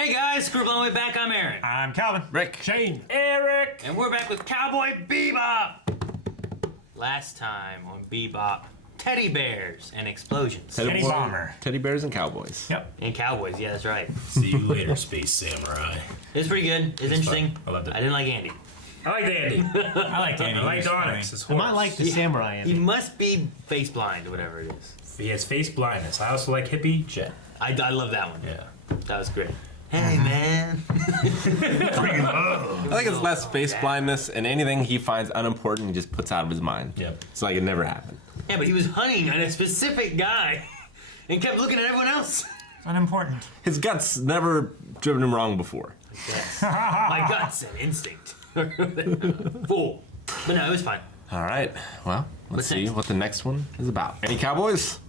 Hey guys, Screw Blown Way back. I'm Aaron. I'm Calvin. Rick. Shane. Eric. And we're back with Cowboy Bebop. Last time on Bebop, teddy bears and explosions. Teddy Bomber. Teddy bears and cowboys. Yep. And cowboys, yeah, that's right. See you later, Space Samurai. It was pretty good. It was interesting. Fun. I loved it. I didn't like Andy. I liked Andy. I liked Andy. I liked He was Onyx. His funny. I might horse. like the samurai He Andy. must be face blind or whatever it is. He has face blindness. I also like Hippie Jet. I love that one. Yeah. That was great. Hey, man. I think it's less face blindness and anything he finds unimportant he just puts out of his mind. Yep. It's like it never happened. Yeah, but he was hunting on a specific guy and kept looking at everyone else. Unimportant. His guts never driven him wrong before. Yes. My guts and instinct. Fool. But no, it was fine. All right. Well, let's What's see next? what the next one is about. Any cowboys?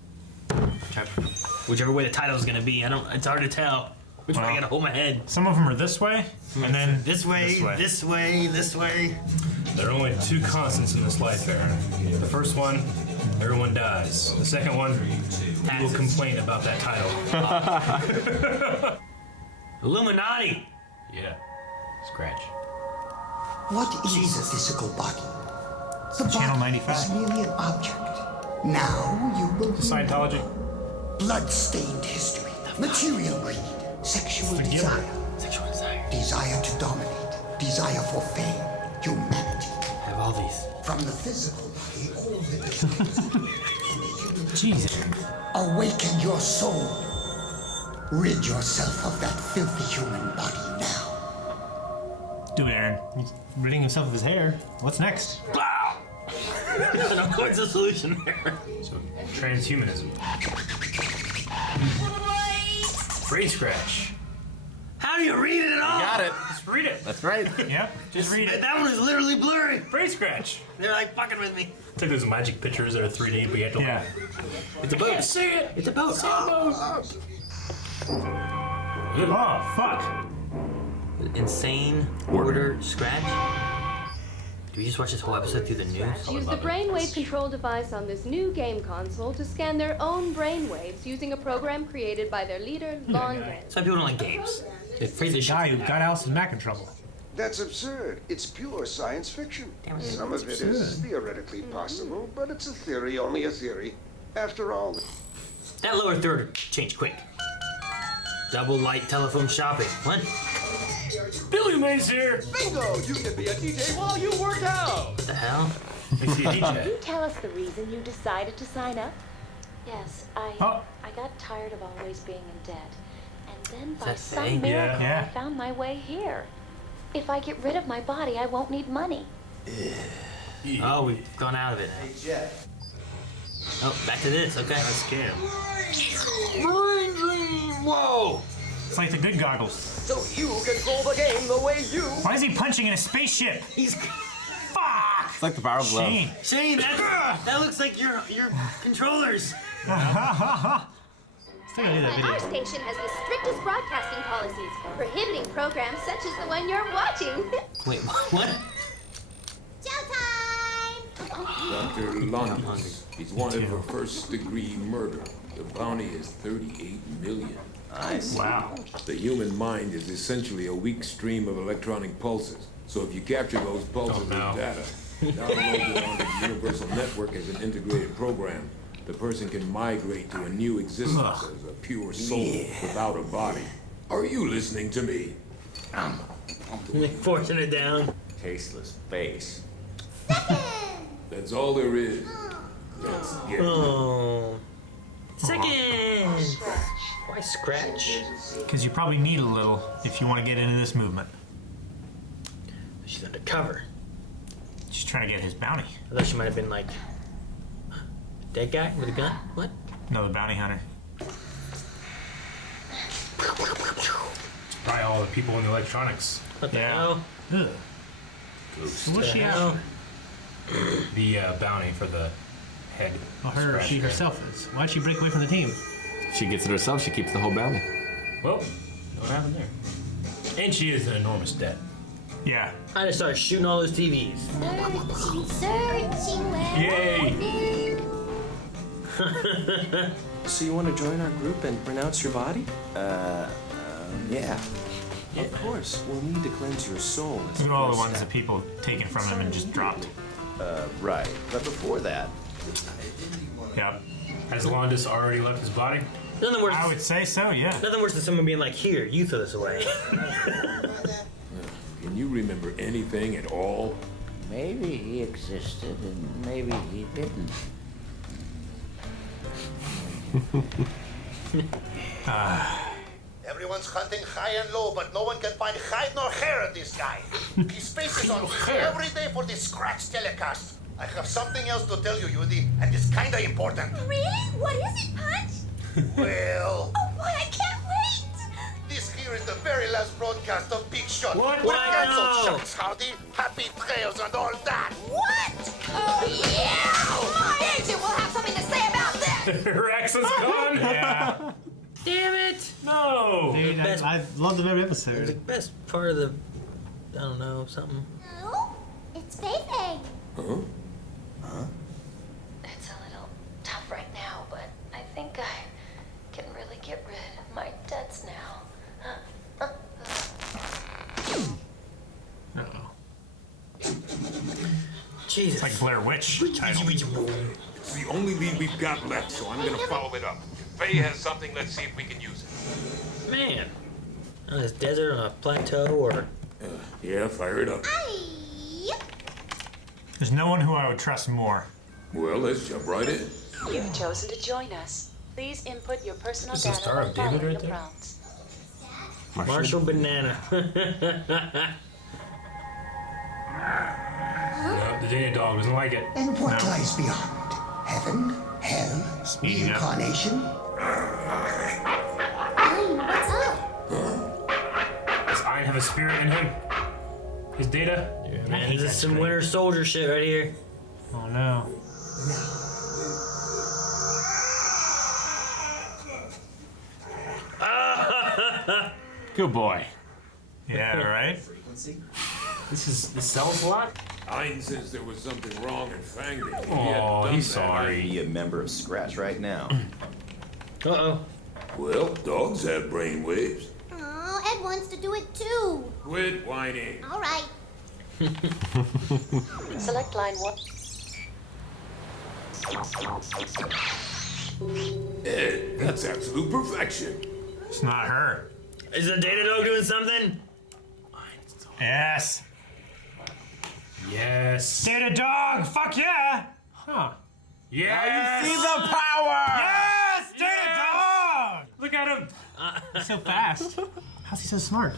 Whichever way the title's gonna be, it's hard to tell. Which way I gotta hold my head. Some of them are this way, and then This way, this way, this way. There are only two constants in this life, Aaron. The first one, everyone dies. The second one, you will complain about that title. Illuminati. Yeah. Scratch. What is a physical body? The Channel body 95. is merely an object. Now you will Scientology. blood-stained history, material greed, sexual Forgive desire, Sexual desire. desire to dominate, desire for fame, humanity. I have all these. From the physical body, all that is in the human Jesus. awaken your soul. Rid yourself of that filthy human body now. Do it, Aaron. He's ridding himself of his hair. What's next? Wow. No, what's the solution there? So, transhumanism. Phrase scratch. How do you read it at all? Got it. Just read it. That's right. Yep. Just read it. That one is literally blurry. Phrase scratch. They're like fucking with me. It's like those magic pictures that are 3D, but you have to. Yeah. It's a boat. Can't see it. It's a boat. Oh, fuck. Insane order scratch. Do we just watch this whole episode through the news? Use the brainwave control device on this new game console to scan their own brainwaves using a program created by their leader, London. Some people don't like games. They freeze the The shit. guy who got Allison Mack in trouble. That's absurd. It's pure science fiction. Damn it. Some of it is theoretically possible, but it's a theory, only a theory. After all, That lower third changed quick. Double light telephone shopping. What? Billy Mays here. Bingo! You can be a DJ while you work out! What the hell? I see a Can you DJ. tell us the reason you decided to sign up? Yes, I got tired of always being in debt. And then by that some thing? miracle, Yeah. I found my way here. If I get rid of my body, I won't need money. Oh, we've gone out of it now. Oh, back to this. Okay. That's scam. Brain dream. Whoa. It's like the good goggles. So you control the game the way you... Why is he punching in a spaceship? He's. Fuck! It's like the power glove. Shane. Shane, that looks like your controllers. Still gotta do that Our video. station has the strictest broadcasting policies, prohibiting programs such as the one you're watching. Wait, what? Dr. London. He's wanted for first-degree murder. The bounty is 38 million. Wow. The human mind is essentially a weak stream of electronic pulses. So if you capture those pulses no. as data, download it onto the universal network as an integrated program, the person can migrate to a new existence as a pure soul without a body. Are you listening to me? Forcing it down. Tasteless face. That's all there is. Let's get it. Oh. Second. Why scratch? Because you probably need a little if you want to get into this movement. She's undercover. She's trying to get his bounty. I thought she might have been like dead guy with a gun. What? No, the bounty hunter. Probably all the people in the electronics. What the Yeah. hell? Ugh. So what's she Hell. after? The bounty for the head. Well, scratch she thing. herself is. Why'd she break away from the team? She gets it herself. She keeps the whole bounty. Well, what happened there? And she is in enormous debt. Yeah. I just started shooting all those TVs. Searching where Yay! So you want to join our group and renounce your body? Yeah. Of course, we'll need to cleanse your soul. These are all the ones that people taken from him and just dropped. Right. But before that... Yep. Has Londus already left his body? Nothing worse. I would say so, yeah. Nothing worse than someone being like, "Here, you throw this away." Can you remember anything at all? Maybe he existed and maybe he didn't. Everyone's hunting high and low, but no one can find hide nor hair in this guy. His face is on TV every day for this scratch telecast. I have something else to tell you, Yudi, and it's kinda important. Really? What is it, Punch? Well... Oh boy, I can't wait! This here is the very last broadcast of Big Shot. What? We're Wow. canceled, Shucks Howdy. Happy trails and all that. What? Oh yeah! My agent will have something to say about this! Rex is gone? Yeah. Damn it! No! Dude, Best- I loved the every The episode. best part of the, I don't know, something. No, it's Feifei. Huh? It's a little tough right now, but I think I can really get rid of my debts now. Uh-oh. Jesus. It's like Blair Witch title. It's the only lead we've got left, so I'm gonna follow it up. If Faye has something, let's see if we can use it. Man. On this desert, on a plateau, or... Yeah, fire it up. There's no one who I would trust more. Well, let's jump right in. You've chosen to join us. Please input your personal This is data Star by of David following right the there? prompts. Marshall Banana. No, the data dog doesn't like it. And what lies beyond? Heaven? Hell? Speaking of- Reincarnation? Hey, what's up? Does Iron have a spirit in him? His data? Yeah, man, this is some Winter Soldier shit right here. Oh no. Good boy. Yeah, right? This sells a lot? Ein says there was something wrong and fanged it. Oh, he's sorry. Be a member of Scratch right now. Uh-oh. Well, dogs have brain waves. Oh, Ed wants to do it too. Quit whining. All right. Select line 1. Ed, that's absolute perfection. It's not her. Is the data dog doing something? Yes. Yes. Data dog! Fuck yeah! Huh. Yes! See the power! Yes! Data Yes! dog! Look at him! He's so fast. How's he so smart?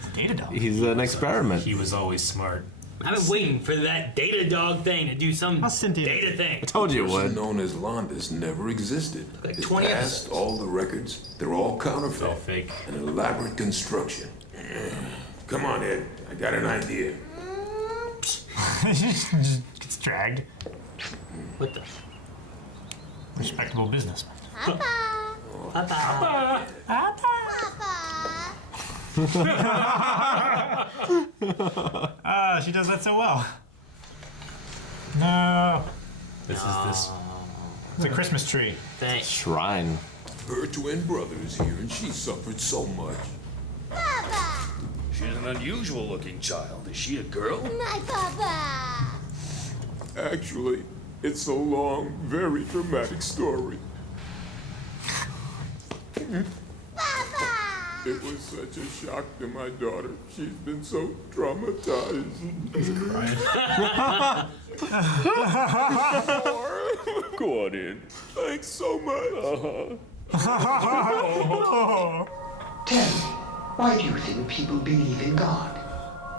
It's Data dog. He's an experiment. He was always smart. I've been waiting for that data dog thing to do some How's sentient? data thing. I told you it Person would. known as Londus never existed. Like His 20 past, episodes. all the records, they're all All counterfeit. fake. An elaborate construction. Come on, Ed. I got an idea. just gets dragged. What the? Respectable businessman. Papa. Papa. Papa. She does that so well. No. This is this. It's a Christmas tree. Thanks. Shrine. Her twin brother's here, and she suffered so much. Papa. She's an unusual looking child. Is she a girl? My papa. Actually, it's a long, very dramatic story. Papa. It was such a shock to my daughter. She's been so traumatized. Go on in. Thanks so much. Tell me, why do you think people believe in God?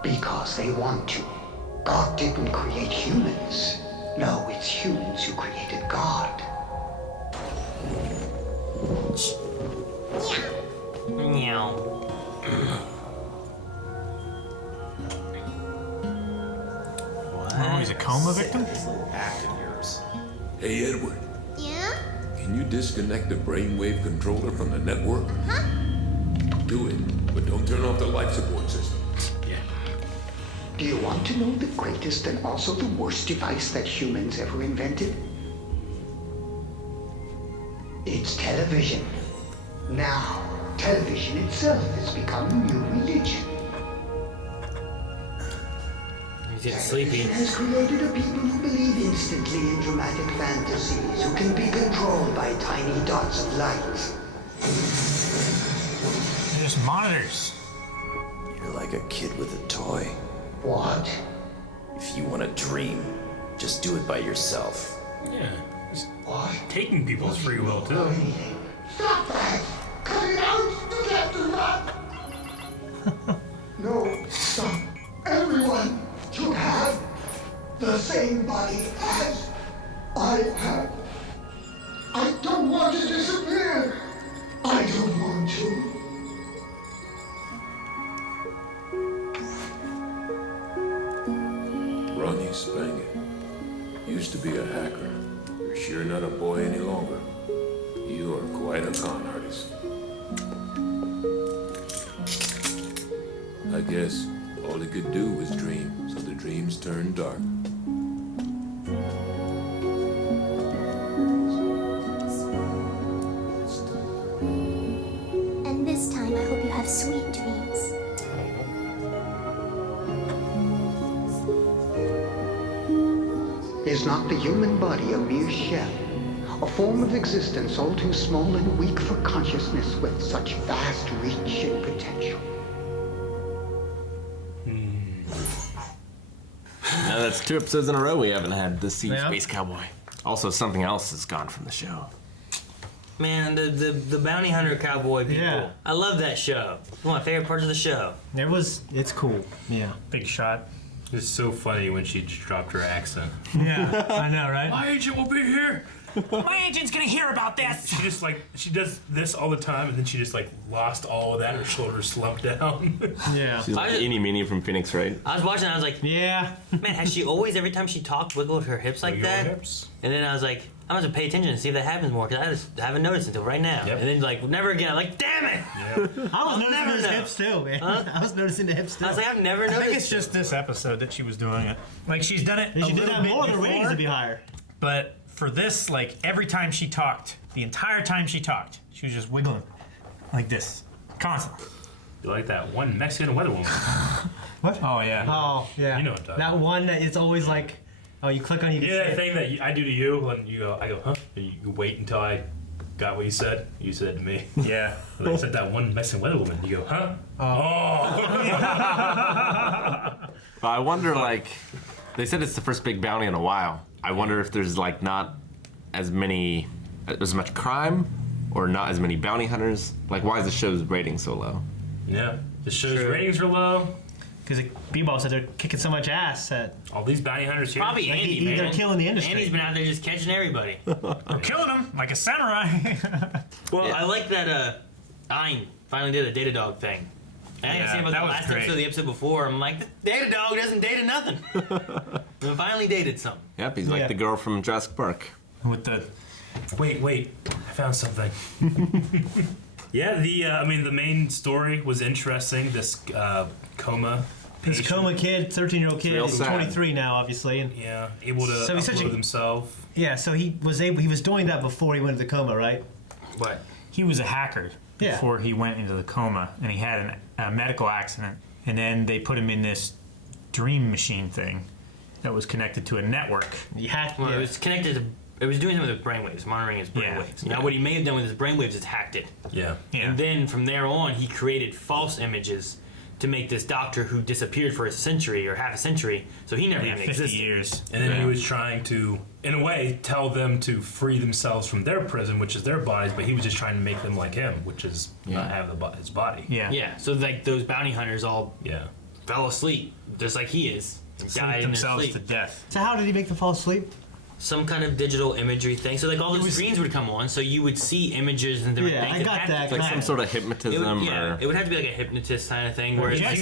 Because they want to. God didn't create humans. No, it's humans who created God. Meow. Oh, he's a coma victim? Act of yours. Hey, Edward, Yeah? can you disconnect the brainwave controller from the network? Huh? Do it, but don't turn off the life support system. Do you want to know the greatest and also the worst device that humans ever invented? It's television. Now, Television itself has become a new religion. He's getting sleepy. Television has created a people who believe instantly in dramatic fantasies, who can be controlled by tiny dots of light. They're just monitors. You're like a kid with a toy. What? If you want to dream, just do it by yourself. Yeah. What? Taking people's free will, too. Stop that! Cut it out! You can't do that! No, stop. Everyone should have the same body as I have. I don't want to disappear. I don't want to. Ronnie Spangett. Used to be a hacker. You're sure not a boy any longer. You are quite a con artist. I guess all he could do was dream, so the dreams turned dark. And this time I hope you have sweet dreams. Is not the human body a mere shell? A form of existence all too small and weak for consciousness with such vast reach and potential. Now that's 2 episodes in a row we haven't had the Sea Yeah. Space Cowboy. Also, something else is gone from the show. Man, the bounty hunter cowboy people. Yeah. I love that show. It's one of my favorite parts of the show. It's cool. Yeah. Big shot. It's so funny when she just dropped her accent. Yeah, I know, right? My agent will be here. My agent's gonna hear about this. She just she does this all the time, and then she just lost all of that. Her shoulders slumped down. Yeah. She's like Eenie Meenie from Phoenix, right? I was watching and I was like, yeah. Man, has she always, every time she talked, wiggled her hips like Wiggle her that? hips. And then I was like, I'm gonna pay attention and see if that happens more, because I just haven't noticed until right now. Yep. And then never again. I'm like, damn it! I was noticing never those know. hips too, man. Huh? I was noticing the hips too. I was like, I've never I noticed. think It's just this episode that she was doing it. Like, she's done it If she a did little that bit more, the before, ratings would be higher. But for this, every time she talked, the entire time she talked, she was just wiggling like this, constantly. You like that one Mexican weather woman? What? Oh, yeah. Oh, yeah. You know what I'm talking That one that it's always like, oh, you click on you. You know that thing that I do to you when I go, huh? And you wait until I got what you said. You said it to me. Yeah. And I said that one Mexican weather woman. You go, huh? But I wonder, they said it's the first big bounty in a while. I wonder if there's not as much crime, or not as many bounty hunters. Why is the show's rating so low? Yeah. The show's ratings are low. Because Bebop said they're kicking so much ass that All these bounty hunters here. Probably Andy, man. they're killing the industry. Andy's been out there just catching everybody. We're killing them like a samurai. Well, I like that Ein finally did a data dog thing. And I didn't Yeah, say about that the was last great. episode of the episode before. I'm like, the data dog doesn't date nothing. And finally dated some. Yep, he's like Yeah. the girl from Jurassic Park. With the Wait. I found something. Yeah, the main story was interesting. This coma. this patient, coma kid, 13-year-old kid, real he's sad. 23 now, obviously, and Yeah, able to So he's such upload a- himself. yeah, so he was doing that before he went into coma, right? What? he was a hacker Yeah. before he went into the coma, and he had a medical accident, and then they put him in this dream machine thing that was connected to a network. Well, it was connected to. It was doing something with his brainwaves, monitoring his brainwaves. Now, what he may have done with his brainwaves is hacked it. Yeah. And then from there on, he created false images to make this doctor who disappeared for a century or half a century. So he never even 50 existed. years. And then he was trying to, in a way, tell them to free themselves from their prison, which is their bodies, but he was just trying to make them like him, which is not have his body. Yeah. Yeah. So those bounty hunters all fell asleep, just like he is. And Sleep died in their themselves sleep. to death. So how did he make them fall asleep? Some kind of digital imagery thing. So all those screens would come on, so you would see images and different Yeah, things. I got that. Like some sort of hypnotism, it would have to be like a hypnotist kind of thing. Where Jet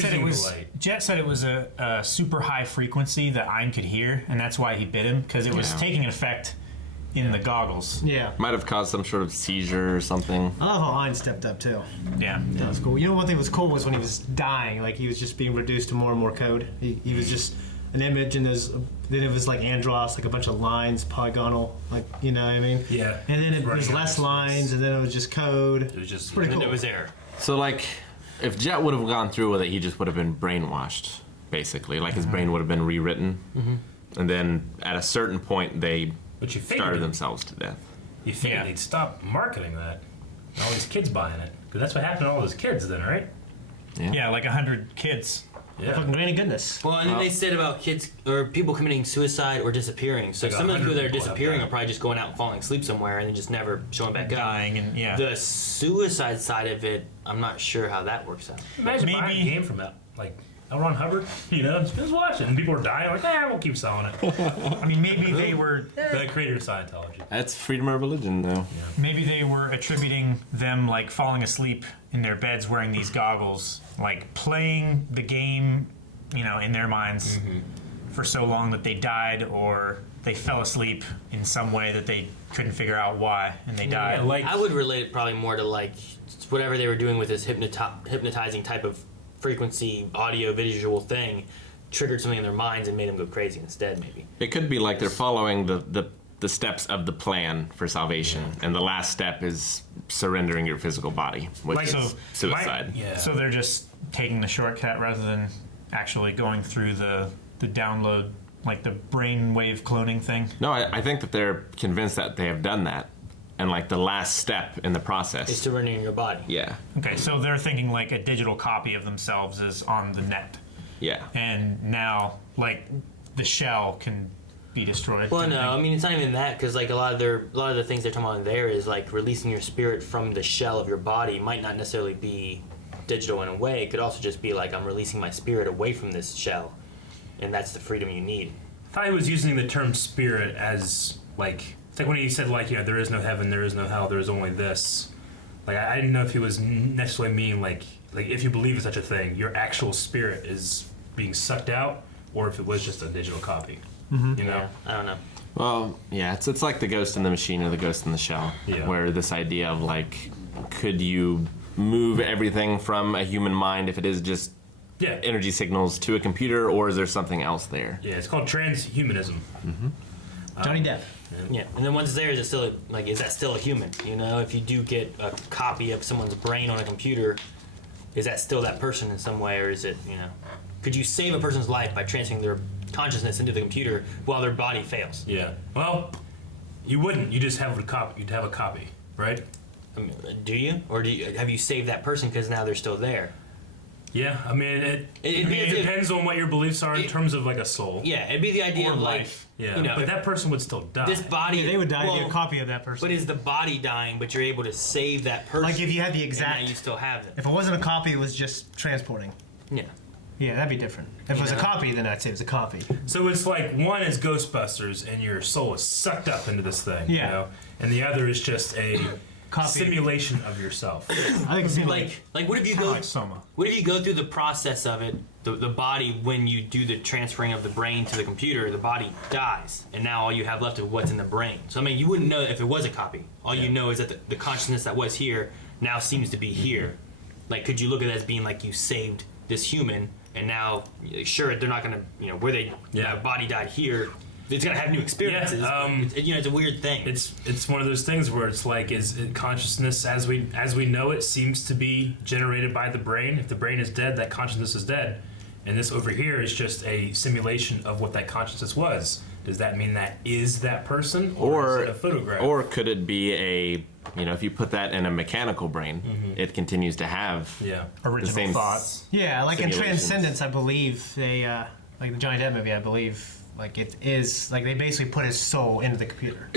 said it was a super high frequency that Ein could hear, and that's why he bit him, because it was taking an effect in the goggles. Yeah. Might have caused some sort of seizure or something. I love how Ein stepped up too. Yeah. That was cool. You know, one thing that was cool was when he was dying, he was just being reduced to more and more code. He was just an image, and then it was like Andros, a bunch of lines, polygonal, you know what I mean? Yeah. And then it was less lines, and then it was just code. It was just pretty cool. And it was error. So, like, if Jet would have gone through with it, he just would have been brainwashed, basically. Like, his brain would have been rewritten. And then at a certain point, they starved themselves to death. You figured they'd stop marketing that. And all these kids buying it. Because that's what happened to all those kids then, right? Yeah, like 100 kids. Yeah. Fucking granny goodness. Well, and then they said about kids or people committing suicide or disappearing. So Like some of the people that are 100 people disappearing have are probably just going out and falling asleep somewhere and then just never showing back up. Dying and The suicide side of it, I'm not sure how that works out. Imagine buying a game from that, like L. Ron Hubbard, just watch it. And people are dying, like, we'll keep selling it. I mean, maybe they were... The creator of Scientology. That's freedom of religion, though. Maybe they were attributing them, like, falling asleep in their beds wearing these goggles, like, playing the game, in their minds for so long that they died, or they fell asleep in some way that they couldn't figure out why, and they died. I would relate it probably more to, like, whatever they were doing with this hypnotizing type of frequency, audio, visual thing, triggered something in their minds and made them go crazy instead, maybe. It could be like they're following the steps of the plan for salvation, and the last step is surrendering your physical body, which is suicide. So they're just taking the shortcut rather than actually going through the download, like the brainwave cloning thing? No, I think that they're convinced that they have done that, and like the last step in the process is surrendering your body. Yeah. Okay, so they're thinking like a digital copy of themselves is on the net. Yeah. And now, like, the shell can be destroyed. Well, no, I mean it's not even that, because like a lot of the things they're talking about there is like releasing your spirit from the shell of your body might not necessarily be digital in a way. It could also just be like I'm releasing my spirit away from this shell, and that's the freedom you need. I thought he was using the term spirit as like it's like when he said like there is no heaven, there is no hell, there is only this. Like I didn't know if he was necessarily meaning like if you believe in such a thing, your actual spirit is being sucked out, or if it was just a digital copy. Yeah, I don't know. Well, yeah, it's like the ghost in the machine or the ghost in the shell, where this idea of like, could you move everything from a human mind if it is just energy signals to a computer, or is there something else there? Yeah, it's called transhumanism. Johnny Depp. Yeah, and then once there, is it still like is that still a human? If you do get a copy of someone's brain on a computer, is that still that person in some way, or is it could you save a person's life by transferring their consciousness into the computer while their body fails? Yeah. Well, you wouldn't. You just have a copy. You'd have a copy, right? I mean, do you, or have you saved that person because now they're still there? Yeah, I mean it depends on what your beliefs are in terms of like a soul. Yeah, it'd be the idea of like life. Yeah, but that person would still die. This body, they would die to be a copy of that person. But is the body dying? But you're able to save that person. Like if you had the exact, and now you still have it. If it wasn't a copy, it was just transporting. Yeah. Yeah, that'd be different. If it was a copy, then I'd say it was a copy. So it's like one is Ghostbusters, and your soul is sucked up into this thing. Yeah. And the other is just a copy. Simulation of yourself. I think it's like what if you go like Soma? What if you go through the process of it? The body, when you do the transferring of the brain to the computer, the body dies, and now all you have left is what's in the brain. So I mean, you wouldn't know if it was a copy. All you know is that the consciousness that was here now seems to be here. Like, could you look at it as being like you saved this human? And now, sure, they're not gonna, where they, body died here. It's gonna have new experiences. It's a weird thing. It's one of those things where it's like, is consciousness as we know it seems to be generated by the brain. If the brain is dead, that consciousness is dead, and this over here is just a simulation of what that consciousness was. Does that mean that is that person, or is it a photograph? Or could it be a if you put that in a mechanical brain, it continues to have original the same thoughts. Yeah, like in Transcendence, I believe they like the Johnny Depp movie. I believe like it is like they basically put his soul into the computer,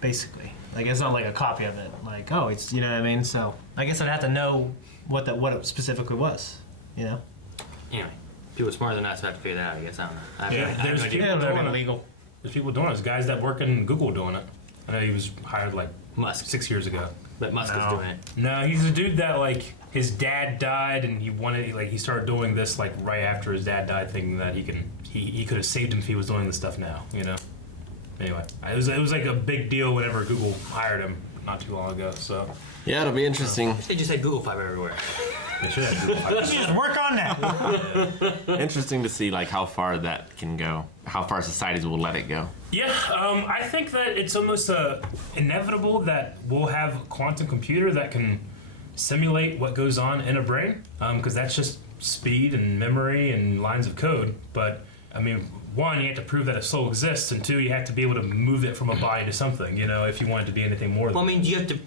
basically. Like it's not like a copy of it. Like it's what I mean. So I guess I'd have to know what it specifically was. Anyway, people smarter than us have to figure that out. I guess I don't know. There's people doing it. Illegal. There's people doing it. There's guys that work in Google doing it. I know he was hired like Musk 6 years ago. But Musk is doing it. No, he's a dude that like his dad died, and he started doing this like right after his dad died, thinking that he could have saved him if he was doing this stuff now. Anyway, it was like a big deal whenever Google hired him not too long ago. So yeah, it'll be interesting. They just had Google Fiber everywhere. They should have Google Fiber. Just work on that. Interesting to see like how far that can go, how far societies will let it go. Yeah, I think that it's almost inevitable that we'll have a quantum computer that can simulate what goes on in a brain, because that's just speed and memory and lines of code. But I mean, one, you have to prove that a soul exists, and two, you have to be able to move it from a body to something. You know, if you want it to be anything more. Well, I mean, you have to.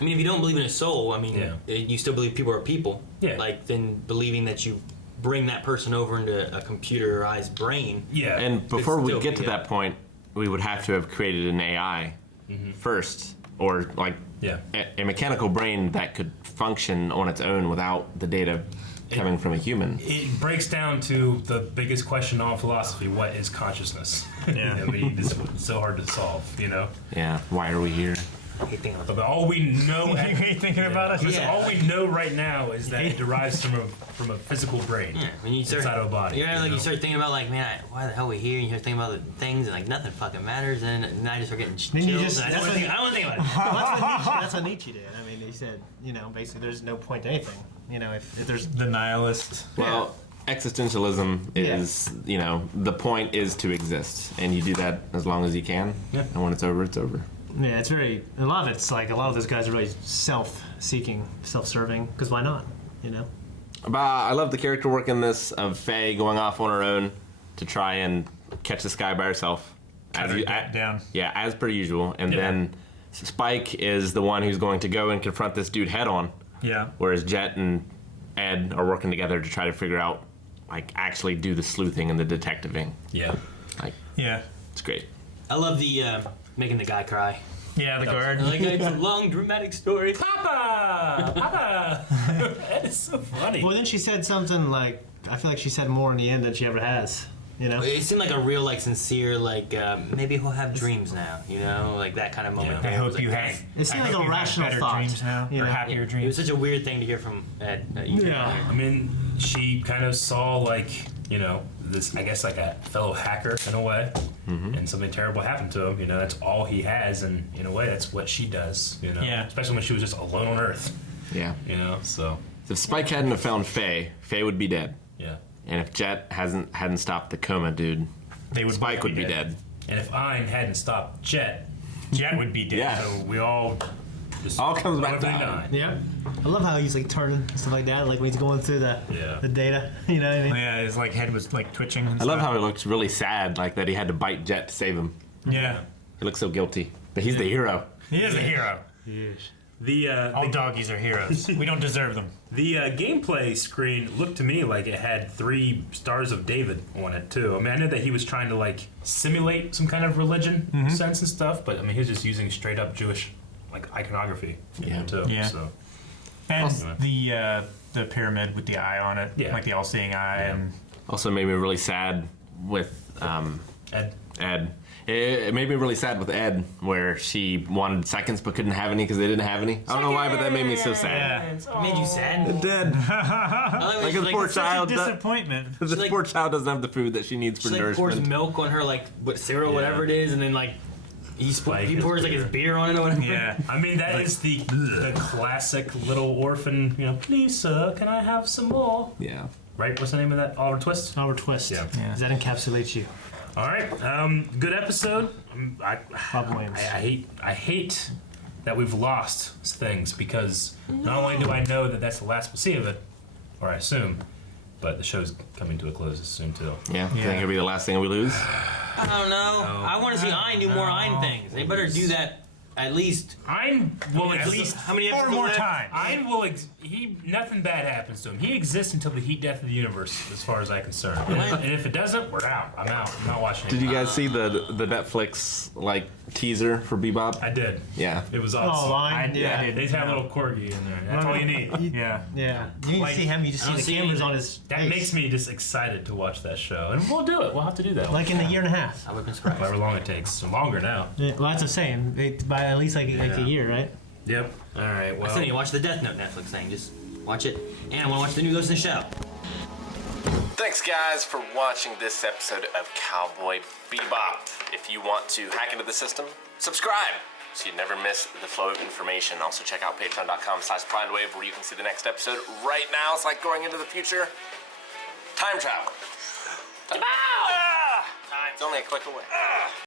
I mean, if you don't believe in a soul, I mean, you still believe people are people. Yeah. Like then believing that you bring that person over into a computerized brain. Yeah. And before we get to that point, we would have to have created an AI first, or like a mechanical brain that could function on its own without the data coming from a human. It breaks down to the biggest question in all philosophy: what is consciousness? Yeah. I mean, it's so hard to solve. You know. Yeah. Why are we here? But all we know, You hate thinking about it? Listen, all we know right now is that it derives from a physical brain When you start, inside of a body. You start thinking about like, man, why the hell are we here? And you start thinking about the things, and like nothing fucking matters. And then I just start getting chills. I don't want to think about it. That's what Nietzsche did. I mean, he said, basically, there's no point to anything. If there's the nihilist. Well, existentialism is, the point is to exist, and you do that as long as you can. Yeah. And when it's over, it's over. Yeah, it's very. A lot of it's like a lot of those guys are really self-seeking, self-serving. Because why not? But I love the character work in this of Faye going off on her own to try and catch this guy by herself. Down. Yeah, as per usual. And then Spike is the one who's going to go and confront this dude head on. Yeah. Whereas Jet and Ed are working together to try to figure out, like, actually do the sleuthing and the detectiving. Yeah. Yeah. It's great. I love the making the guy cry. Yeah, the guard. Like it's a long, dramatic story. Papa! Papa! That is so funny. Well, then she said something like, I feel like she said more in the end than she ever has. It seemed like a real, like, sincere, like, maybe he'll have dreams now, like that kind of moment. I hope you have. It seemed like a rational better thought. dreams now, or happier dreams. It was such a weird thing to hear from Ed. I mean, she kind of saw, like, this, I guess, like a fellow hacker in a way, and something terrible happened to him. That's all he has, and in a way, that's what she does. Yeah. Especially when she was just alone on Earth. Yeah. So. If Spike hadn't have found Faye would be dead. Yeah. And if Jet hadn't stopped the coma dude, Spike would be dead. And if Ein hadn't stopped Jet would be dead. Yeah. So we all just all comes back to Ein. Yeah. I love how he's like turning and stuff like that, like when he's going through the data. You know what I mean? Yeah, his like head was like twitching. And I love how he looks really sad, like that he had to bite Jet to save him. Yeah. He looks so guilty, but he's the hero. He is the hero. Yes. All doggies are heroes. We don't deserve them. The gameplay screen looked to me like it had 3 stars of David on it too. I mean, I know that he was trying to like simulate some kind of religion sense and stuff, but I mean, he was just using straight up Jewish like iconography too. Yeah. So. And the pyramid with the eye on it, like the all-seeing eye. And also made me really sad with Ed. It made me really sad with Ed, where she wanted seconds but couldn't have any because they didn't have any. I don't know why, but that made me so sad. It made you sad? It did. Like this poor child. Disappointment. This poor child doesn't have the food that she needs for She like nourishment. pours milk on her like cereal, whatever it is, and then like he pours like his beer on it or whatever. Yeah, I mean that is the classic little orphan. Please, sir, can I have some more? Yeah. Right. What's the name of that? Oliver Twist. Oliver Twist. Yeah. Does that encapsulate you? All right. Good episode. I hate that we've lost things because not only do I know that that's the last we'll see of it, or I assume, but the show's coming to a close soon too. Yeah. You think it'll be the last thing we lose? I don't know. I want to see Ein do more Ein things. They better do that at least. Ein will at least how many 4 episodes more left? times. Ein will. Nothing bad happens to him. He exists until the heat death of the universe, as far as I'm concerned. And if it doesn't, we're out. I'm out. I'm not watching it. Did you guys see the Netflix like teaser for Bebop? I did. Yeah. It was awesome. Ein? Yeah. They had a little corgi in there. That's all you need. Yeah. You didn't see him. You just see the cameras on his That face. makes me just excited to watch that show, and we'll do it. We'll have to do that. Like in a year and a half. I would be surprised. However long it takes. So longer now. Yeah, well, that's the same. By at least like a year, right? Yep. All right. I Well. still need to watch the Death Note Netflix thing. Just watch it. And I want to watch the new Ghost in the Shell. Thanks, guys, for watching this episode of Cowboy Bebop. If you want to hack into the system, subscribe so you never miss the flow of information. Also, check out patreon.com/PrideWave where you can see the next episode right now. It's like going into the future. Time travel. It's only a click away.